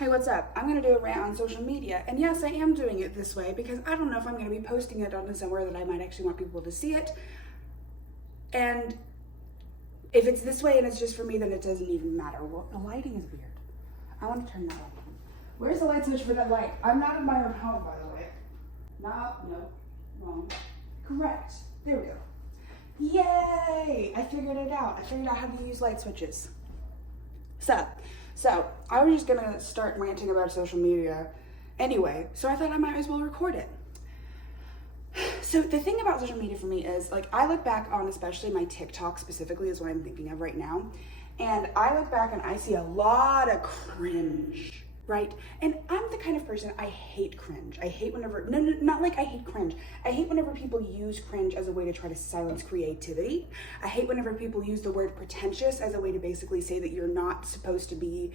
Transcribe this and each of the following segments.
Hey, what's up? I'm gonna do a rant on social media. And yes, I am doing it this way because I don't know if I'm gonna be posting it on somewhere that I might actually want people to see it. And if it's this way and it's just for me, then it doesn't even matter. Well, the lighting is weird. I want to turn that on. Where's the light switch for that light? I'm not in my own home, by the way. No, wrong. Correct. There we go. Yay! I figured it out. I figured out how to use light switches. So I was just gonna start ranting about social media anyway, so I thought I might as well record it. So the thing about social media for me is, like, I look back on, especially my TikTok specifically is what I'm thinking of right now, and I look back and I see a lot of cringe, right? And I'm the kind of person, I hate cringe. I hate whenever, no, not like I hate cringe. I hate whenever people use cringe as a way to try to silence creativity. I hate whenever people use the word pretentious as a way to basically say that you're not supposed to be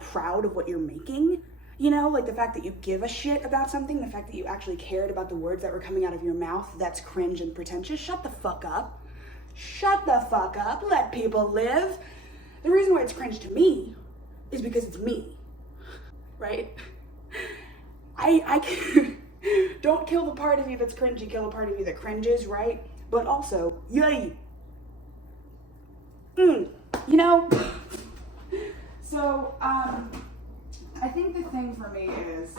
proud of what you're making. You know, like the fact that you give a shit about something, the fact that you actually cared about the words that were coming out of your mouth, that's cringe and pretentious. Shut the fuck up. Shut the fuck up. Let people live. The reason why it's cringe to me is because it's me, right? I don't kill the part of you that's cringy, kill the part of you that cringes, right? But also, yay. You know? So, I think the thing for me is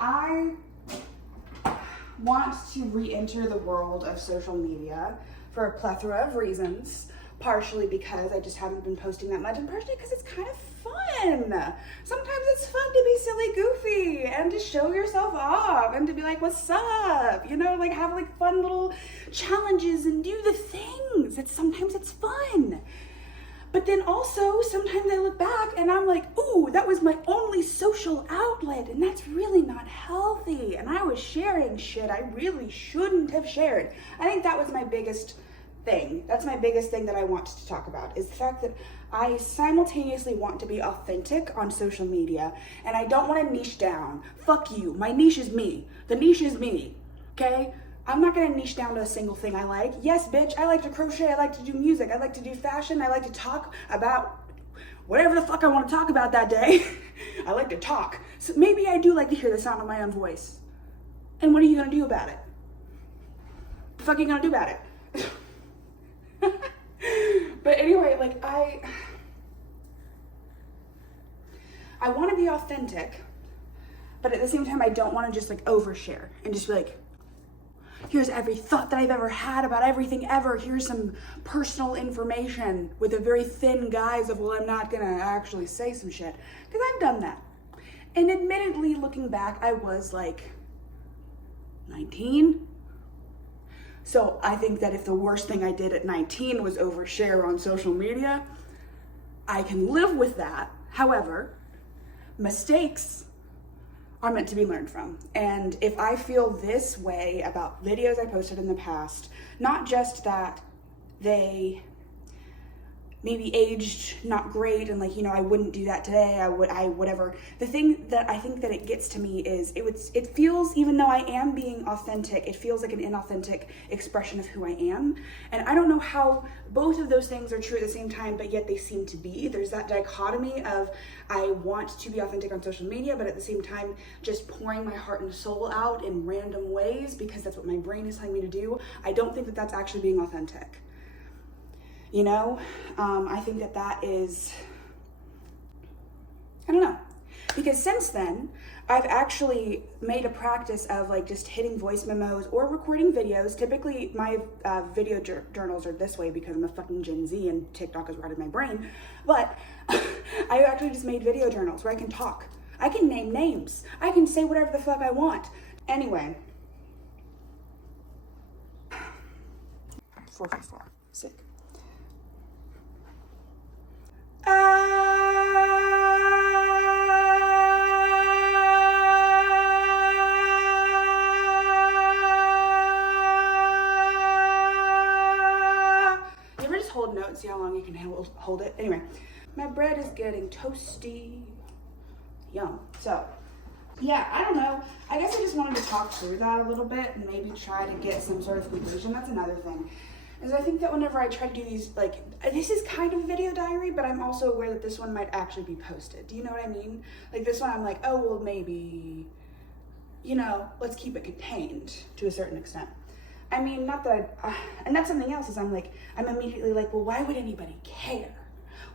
I want to re-enter the world of social media for a plethora of reasons. Partially because I just haven't been posting that much, and partially because it's kind of fun. Sometimes it's fun to be silly goofy and to show yourself off and to be like, what's up? You know, like have like fun little challenges and do the things. Sometimes it's fun. But then also, sometimes I look back and I'm like, ooh, that was my only social outlet, and that's really not healthy. And I was sharing shit I really shouldn't have shared. I think that was my biggest thing. That's my biggest thing that I want to talk about, is the fact that I simultaneously want to be authentic on social media, and I don't want to niche down. Fuck you. My niche is me. The niche is me. Okay? I'm not gonna niche down to a single thing I like. Yes, bitch, I like to crochet, I like to do music, I like to do fashion, I like to talk about whatever the fuck I want to talk about that day. I like to talk. So maybe I do like to hear the sound of my own voice. And what are you gonna do about it? The fuck are you gonna do about it? But anyway, like I want to be authentic, but at the same time I don't want to just like overshare and just be like, here's every thought that I've ever had about everything ever. Here's some personal information with a very thin guise of, well, I'm not gonna actually say some shit. Because I've done that. And admittedly, looking back, I was like 19. So I think that if the worst thing I did at 19 was overshare on social media, I can live with that. However, mistakes are meant to be learned from. And if I feel this way about videos I posted in the past, not just that they maybe aged not great and like, you know, I wouldn't do that today, I whatever. The thing that I think that it gets to me is it feels, even though I am being authentic, it feels like an inauthentic expression of who I am. And I don't know how both of those things are true at the same time, but yet they seem to be. There's that dichotomy of I want to be authentic on social media, but at the same time, just pouring my heart and soul out in random ways because that's what my brain is telling me to do. I don't think that that's actually being authentic. You know, I think that that is, I don't know, because since then, I've actually made a practice of like just hitting voice memos or recording videos. Typically, my video journals are this way because I'm a fucking Gen Z and TikTok is right in my brain. But I actually just made video journals where I can talk. I can name names. I can say whatever the fuck I want. Anyway. 444. Sick. You ever just hold notes, see how long you can hold it? Anyway, my bread is getting toasty. Yum. So, yeah, I don't know. I guess I just wanted to talk through that a little bit and maybe try to get some sort of conclusion. That's another thing. is I think that whenever I try to do these, like, this is kind of a video diary, but I'm also aware that this one might actually be posted. Do you know what I mean? Like, this one I'm like, oh, well, maybe, you know, let's keep it contained to a certain extent. I mean, not that and that's something else, is I'm immediately like, well, why would anybody care?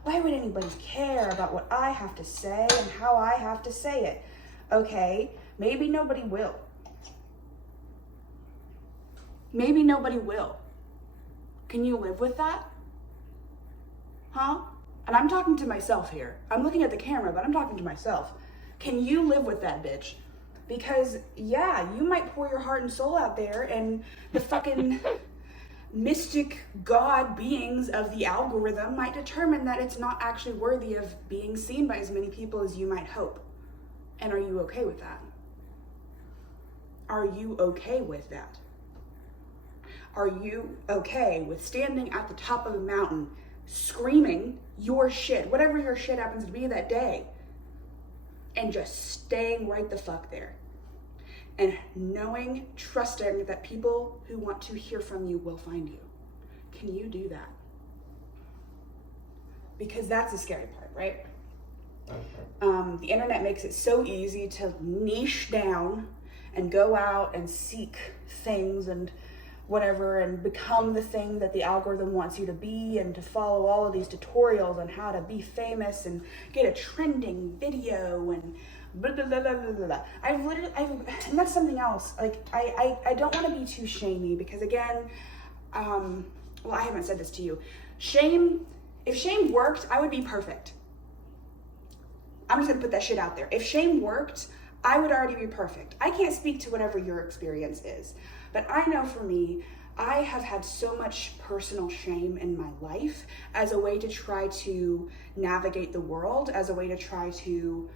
Why would anybody care about what I have to say and how I have to say it? Okay, maybe nobody will. Maybe nobody will. Can you live with that? Huh? And I'm talking to myself here. I'm looking at the camera, but I'm talking to myself. Can you live with that, bitch? Because, yeah, you might pour your heart and soul out there, and the fucking mystic god beings of the algorithm might determine that it's not actually worthy of being seen by as many people as you might hope. And are you okay with that? Are you okay with that? Are you okay with standing at the top of a mountain, screaming your shit, whatever your shit happens to be that day, and just staying right the fuck there? And knowing, trusting that people who want to hear from you will find you. Can you do that? Because that's the scary part, right? The internet makes it so easy to niche down and go out and seek things and whatever and become the thing that the algorithm wants you to be, and to follow all of these tutorials on how to be famous and get a trending video and blah, blah, blah, blah, blah, blah. And that's something else. Like, I don't want to be too shamey, because again, well, I haven't said this to you. If shame worked, I would be perfect. I'm just gonna put that shit out there. If shame worked, I would already be perfect. I can't speak to whatever your experience is, but I know for me, I have had so much personal shame in my life as a way to try to navigate the world, as a way to try to,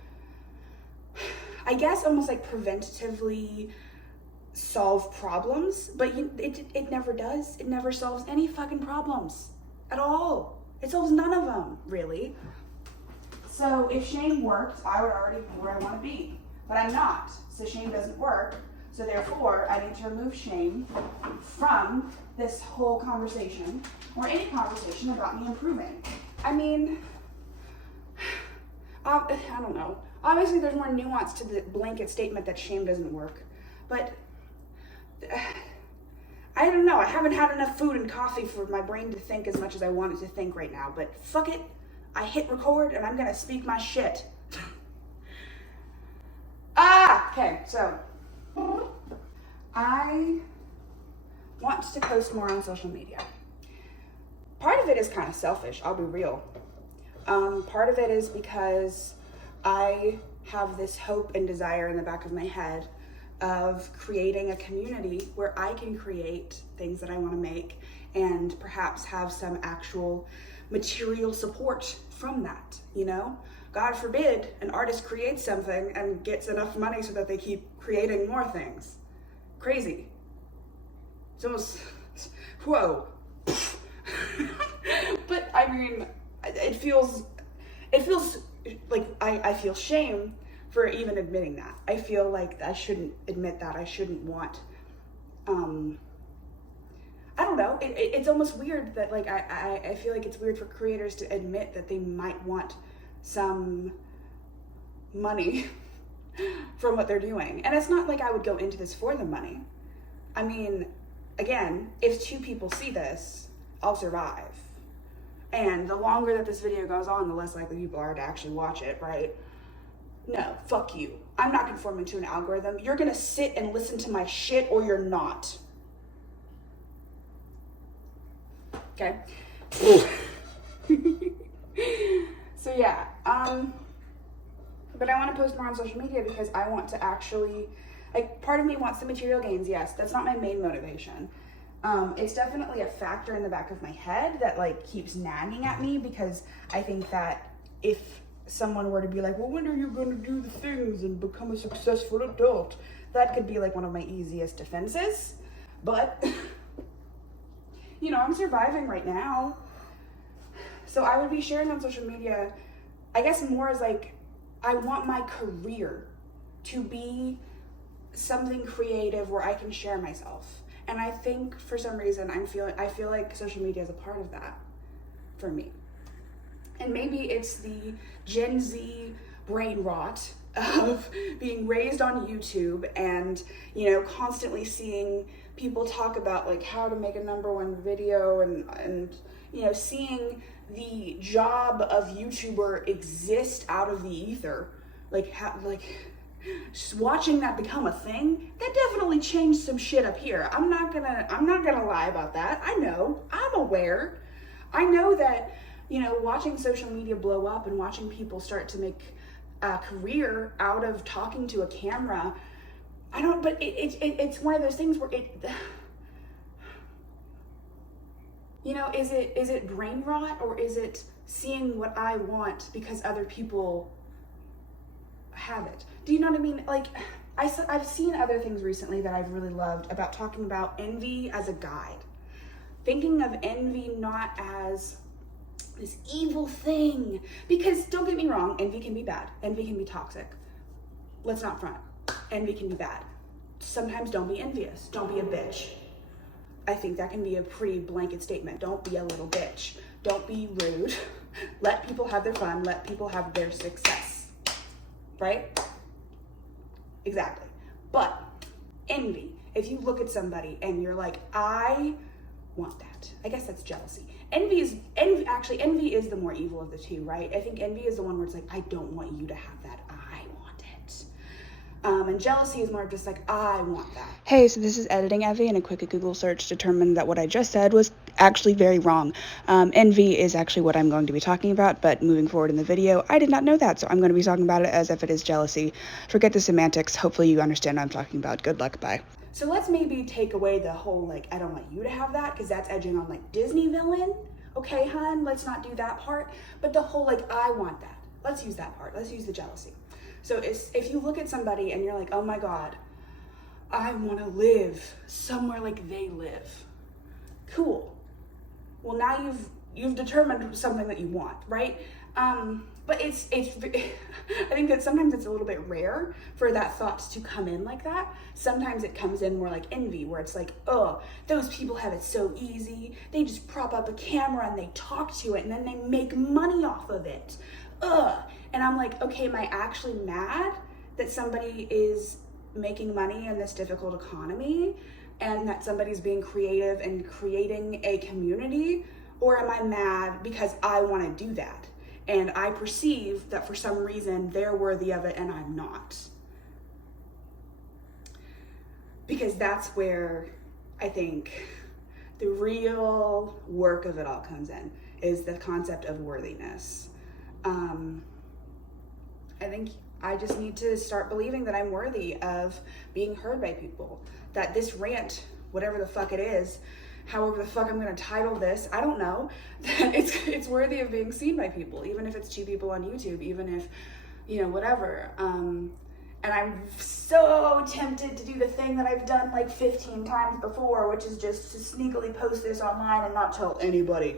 I guess, almost like preventatively solve problems, but it never does. It never solves any fucking problems at all. It solves none of them, really. So if shame worked, I would already be where I want to be, but I'm not. So shame doesn't work. So therefore, I need to remove shame from this whole conversation, or any conversation about me improving. I mean, I don't know. Obviously, there's more nuance to the blanket statement that shame doesn't work, but I don't know. I haven't had enough food and coffee for my brain to think as much as I want it to think right now, but fuck it. I hit record and I'm gonna speak my shit. Okay, so I want to post more on social media. Part of it is kind of selfish, I'll be real. Part of it is because I have this hope and desire in the back of my head of creating a community where I can create things that I want to make, and perhaps have some actual material support from that, you know? God forbid an artist creates something and gets enough money so that they keep creating more things. Crazy. It's almost, whoa. But I mean, it feels like I feel shame for even admitting that. I feel like I shouldn't admit that. I shouldn't want, I don't know. It's almost weird that, like, I feel like it's weird for creators to admit that they might want some money from what they're doing. And it's not like I would go into this for the money. I mean, again, if 2 people see this, I'll survive. And the longer that this video goes on, the less likely people are to actually watch it, right? No, fuck you. I'm not conforming to an algorithm. You're gonna sit and listen to my shit, or you're not. Okay. So yeah, but I want to post more on social media because I want to actually, like, part of me wants the material gains. Yes, that's not my main motivation. It's definitely a factor in the back of my head that, like, keeps nagging at me, because I think that if someone were to be like, well, when are you going to do the things and become a successful adult? That could be like one of my easiest defenses, but you know, I'm surviving right now. So I would be sharing on social media, I guess more as like, I want my career to be something creative where I can share myself And I think for some reason I feel like social media is a part of that for me. And maybe it's the Gen Z brain rot of being raised on YouTube and, you know, constantly seeing people talk about like how to make a #1 video and you know, seeing the job of YouTuber exist out of the ether, like just watching that become a thing, that definitely changed some shit up here. I'm not gonna lie about that. I'm aware. I know that, you know, watching social media blow up and watching people start to make a career out of talking to a camera, but it's one of those things where you know, is it brain rot, or is it seeing what I want because other people have it? Do you know what I mean? Like, I've seen other things recently that I've really loved about talking about envy as a guide. Thinking of envy not as this evil thing, because don't get me wrong, envy can be bad. Envy can be toxic. Let's not front. Envy can be bad. Sometimes don't be envious. Don't be a bitch. I think that can be a pretty blanket statement. Don't be a little bitch. Don't be rude. Let people have their fun. Let people have their success. Right? Exactly. But envy, if you look at somebody and you're like, I want that. I guess that's jealousy. Envy is the more evil of the two, right? I think envy is the one where it's like, I don't want you to have that. I want it. And jealousy is more just like, I want that. Hey, so this is Editing Evie, and a quick Google search determined that what I just said was actually very wrong. Envy is actually what I'm going to be talking about, but moving forward in the video, I did not know that, so I'm going to be talking about it as if it is jealousy. Forget the semantics. Hopefully you understand what I'm talking about. Good luck. Bye. So let's maybe take away the whole, like, I don't want you to have that, because that's edging on, like, Disney villain. Okay, hun, let's not do that part. But the whole, like, I want that. Let's use that part. Let's use the jealousy. So if you look at somebody and you're like, oh my God, I want to live somewhere like they live. Cool. Well, now you've determined something that you want, right? But I think that sometimes it's a little bit rare for that thought to come in like that. Sometimes it comes in more like envy, where it's like, oh, those people have it so easy. They just prop up a camera and they talk to it and then they make money off of it. Ugh. And I'm like, okay, am I actually mad that somebody is making money in this difficult economy and that somebody's being creative and creating a community? Or am I mad because I want to do that? And I perceive that for some reason they're worthy of it and I'm not. Because that's where I think the real work of it all comes in, is the concept of worthiness. I think I just need to start believing that I'm worthy of being heard by people. That this rant, whatever the fuck it is, however the fuck I'm gonna title this, I don't know, that it's worthy of being seen by people, even if it's 2 people on YouTube, even if, you know, whatever. And I'm so tempted to do the thing that I've done like 15 times before, which is just to sneakily post this online and not tell anybody.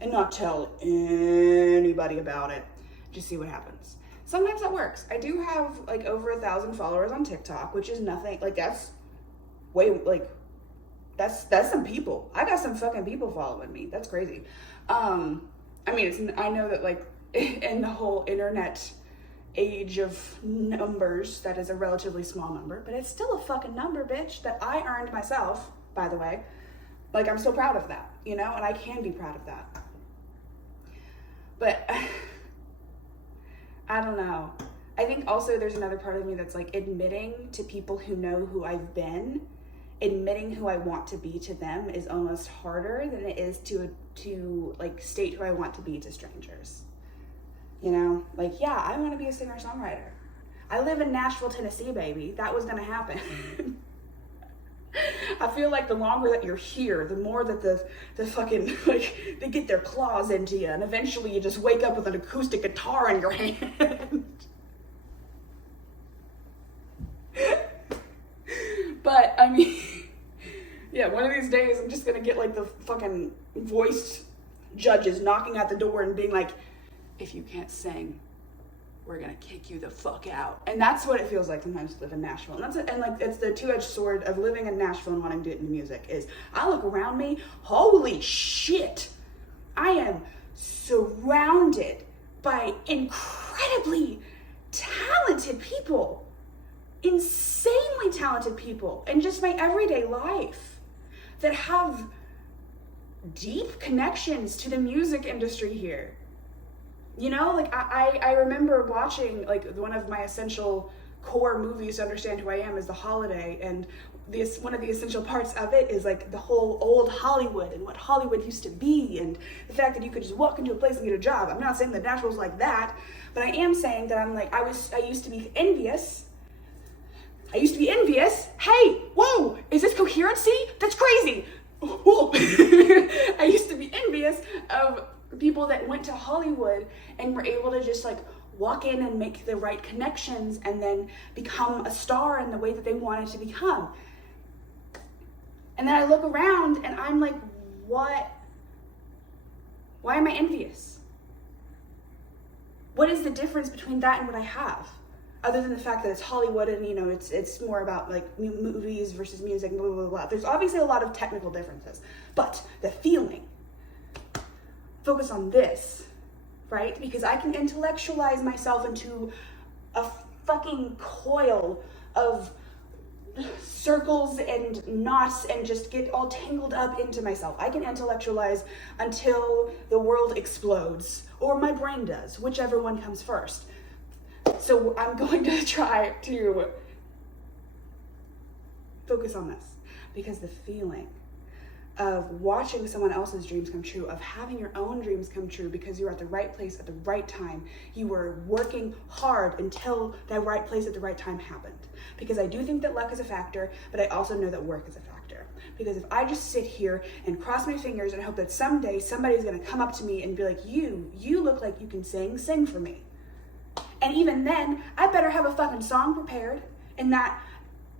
And not tell anybody about it. Just see what happens. Sometimes that works. I do have like over 1,000 followers on TikTok, which is nothing, like that's way, like, that's some people. I got some fucking people following me. That's crazy. I mean, I know that like in the whole internet age of numbers, that is a relatively small number, but it's still a fucking number, bitch, that I earned myself, by the way. Like, I'm so proud of that, you know, and I can be proud of that. But I don't know. I think also there's another part of me that's like admitting to people who know who I've been, admitting who I want to be to them is almost harder than it is to like state who I want to be to strangers. You know, like, yeah, I want to be a singer-songwriter. I live in Nashville, Tennessee, baby. That was gonna happen. I feel like the longer that you're here, the more that the fucking, like, they get their claws into you, and eventually you just wake up with an acoustic guitar in your hand. But, I mean, yeah, one of these days I'm just gonna get, like, the fucking voice judges knocking at the door and being like, if you can't sing, we're gonna kick you the fuck out. And that's what it feels like sometimes to live in Nashville. And it's the two-edged sword of living in Nashville and wanting to do it in music is I look around me, holy shit, I am surrounded by incredibly talented people, insanely talented people in just my everyday life that have deep connections to the music industry here. You know, like I remember watching like one of my essential core movies to understand who I am is The Holiday, and one of the essential parts of it is like the whole old Hollywood and what Hollywood used to be, and the fact that you could just walk into a place and get a job. I'm not saying that Nashville's like that, but I am saying that I used to be envious. Hey, whoa, is this coherency? That's crazy. I used to be envious of people that went to Hollywood and were able to just like walk in and make the right connections and then become a star in the way that they wanted to become. And then I look around and I'm like, what? Why am I envious? What is the difference between that and what I have? Other than the fact that it's Hollywood and, you know, it's more about like movies versus music, blah, blah, blah, blah. There's obviously a lot of technical differences, but the feeling, focus on this, right? Because I can intellectualize myself into a fucking coil of circles and knots and just get all tangled up into myself. I can intellectualize until the world explodes, or my brain does, whichever one comes first. So I'm going to try to focus on this, because the feeling of watching someone else's dreams come true, of having your own dreams come true because you're at the right place at the right time. You were working hard until that right place at the right time happened. Because I do think that luck is a factor, but I also know that work is a factor. Because if I just sit here and cross my fingers and hope that someday somebody's gonna come up to me and be like, you look like you can sing for me. And even then, I better have a fucking song prepared in that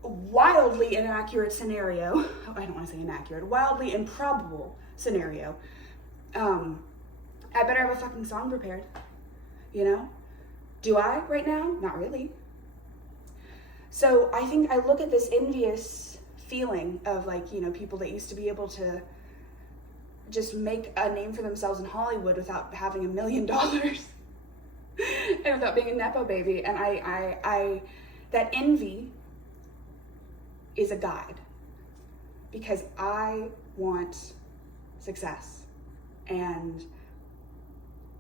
wildly inaccurate scenario. I don't want to say inaccurate, wildly improbable scenario. I better have a fucking song prepared, you know? Do I right now? Not really. So I think I look at this envious feeling of like, you know, people that used to be able to just make a name for themselves in Hollywood without having $1 million and without being a Nepo baby. And I that envy is a guide, because I want success and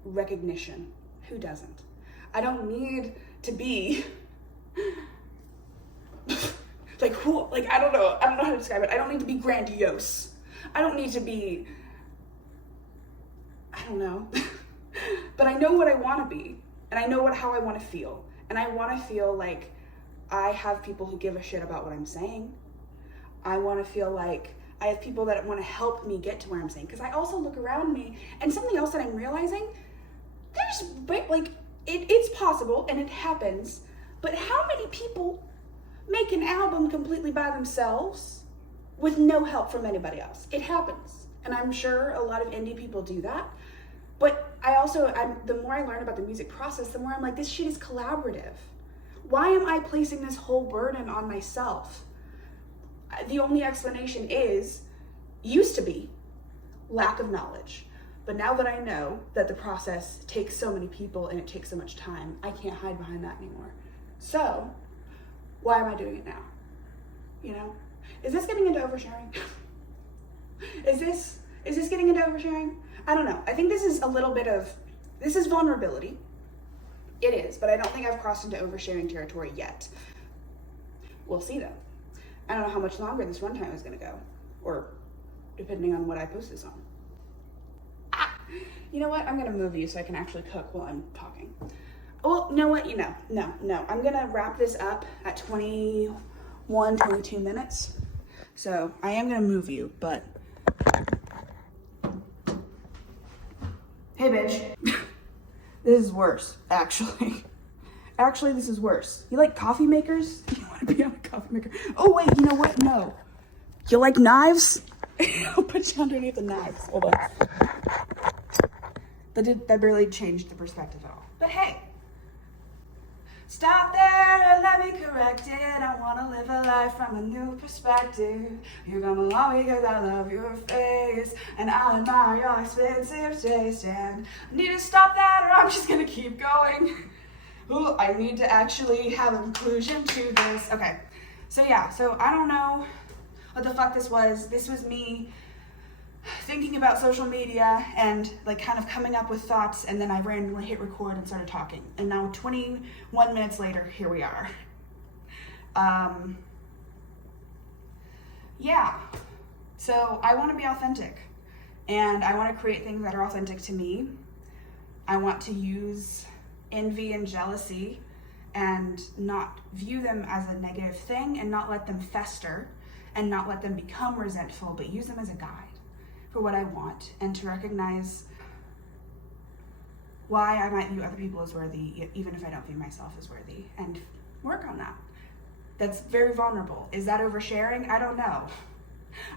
recognition. Who doesn't? I don't need to be I don't know how to describe it. I don't need to be grandiose. I don't need to be, I don't know. But I know what I want to be, and I know how I want to feel. And I want to feel like I have people who give a shit about what I'm saying. I want to feel like I have people that want to help me get to where I'm saying. Because I also look around me, and something else that I'm realizing, it's possible and it happens, but how many people make an album completely by themselves with no help from anybody else? It happens. And I'm sure a lot of indie people do that. But the more I learn about the music process, the more I'm like, this shit is collaborative. Why am I placing this whole burden on myself? The only explanation used to be lack of knowledge. But now that I know that the process takes so many people and it takes so much time, I can't hide behind that anymore. So, why am I doing it now? You know? Is this getting into oversharing? Is this getting into oversharing? I don't know. I think this is vulnerability. It is, but I don't think I've crossed into oversharing territory yet. We'll see though. I don't know how much longer this runtime is gonna go, or depending on what I post this on. You know what? I'm gonna move you so I can actually cook while I'm talking. Well, you know what? No. I'm gonna wrap this up at 22 minutes. So I am gonna move you, but hey, bitch. This is worse, actually. Actually, this is worse. You like coffee makers? You want to be on a coffee maker? Oh, wait, you know what? No. You like knives? I'll put you underneath the knives. Hold on. That barely changed the perspective at all. But hey, Stop there and let me correct it. I wanna live a life from a new perspective. You come along because I love your face, and I admire your expensive taste. And I need to stop that or I'm just gonna keep going. Ooh, I need to actually have a conclusion to this. Okay, so yeah, so I don't know what the fuck this was. This was me thinking about social media and like kind of coming up with thoughts, and then I randomly hit record and started talking. And now 21 minutes later, here we are. Yeah, so I want to be authentic, and I want to create things that are authentic to me. I want to use envy and jealousy and not view them as a negative thing, and not let them fester, and not let them become resentful, but use them as a guide for what I want, and to recognize why I might view other people as worthy, even if I don't view myself as worthy, and work on that. That's very vulnerable. Is that oversharing? I don't know.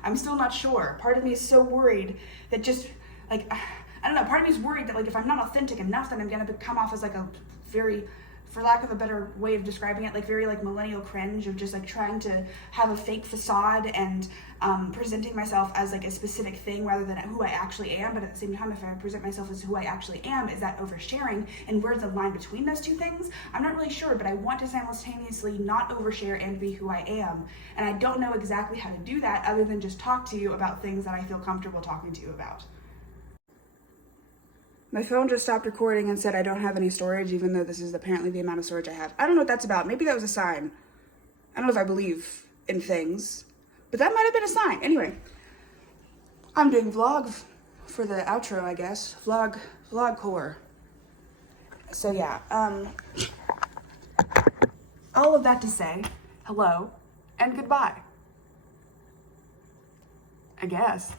I'm still not sure. Part of me is so worried that just, like, I don't know, part of me is worried that, like, if I'm not authentic enough, then I'm gonna come off as, like, a very, for lack of a better way of describing it, like very like millennial cringe of just like trying to have a fake facade and presenting myself as like a specific thing rather than who I actually am. But at the same time, if I present myself as who I actually am, is that oversharing? And where's the line between those two things? I'm not really sure, but I want to simultaneously not overshare and be who I am. And I don't know exactly how to do that other than just talk to you about things that I feel comfortable talking to you about. My phone just stopped recording and said I don't have any storage, even though this is apparently the amount of storage I have. I don't know what that's about. Maybe that was a sign. I don't know if I believe in things, but that might have been a sign. Anyway, I'm doing vlog for the outro, I guess. Vlog core. So yeah, all of that to say hello and goodbye, I guess.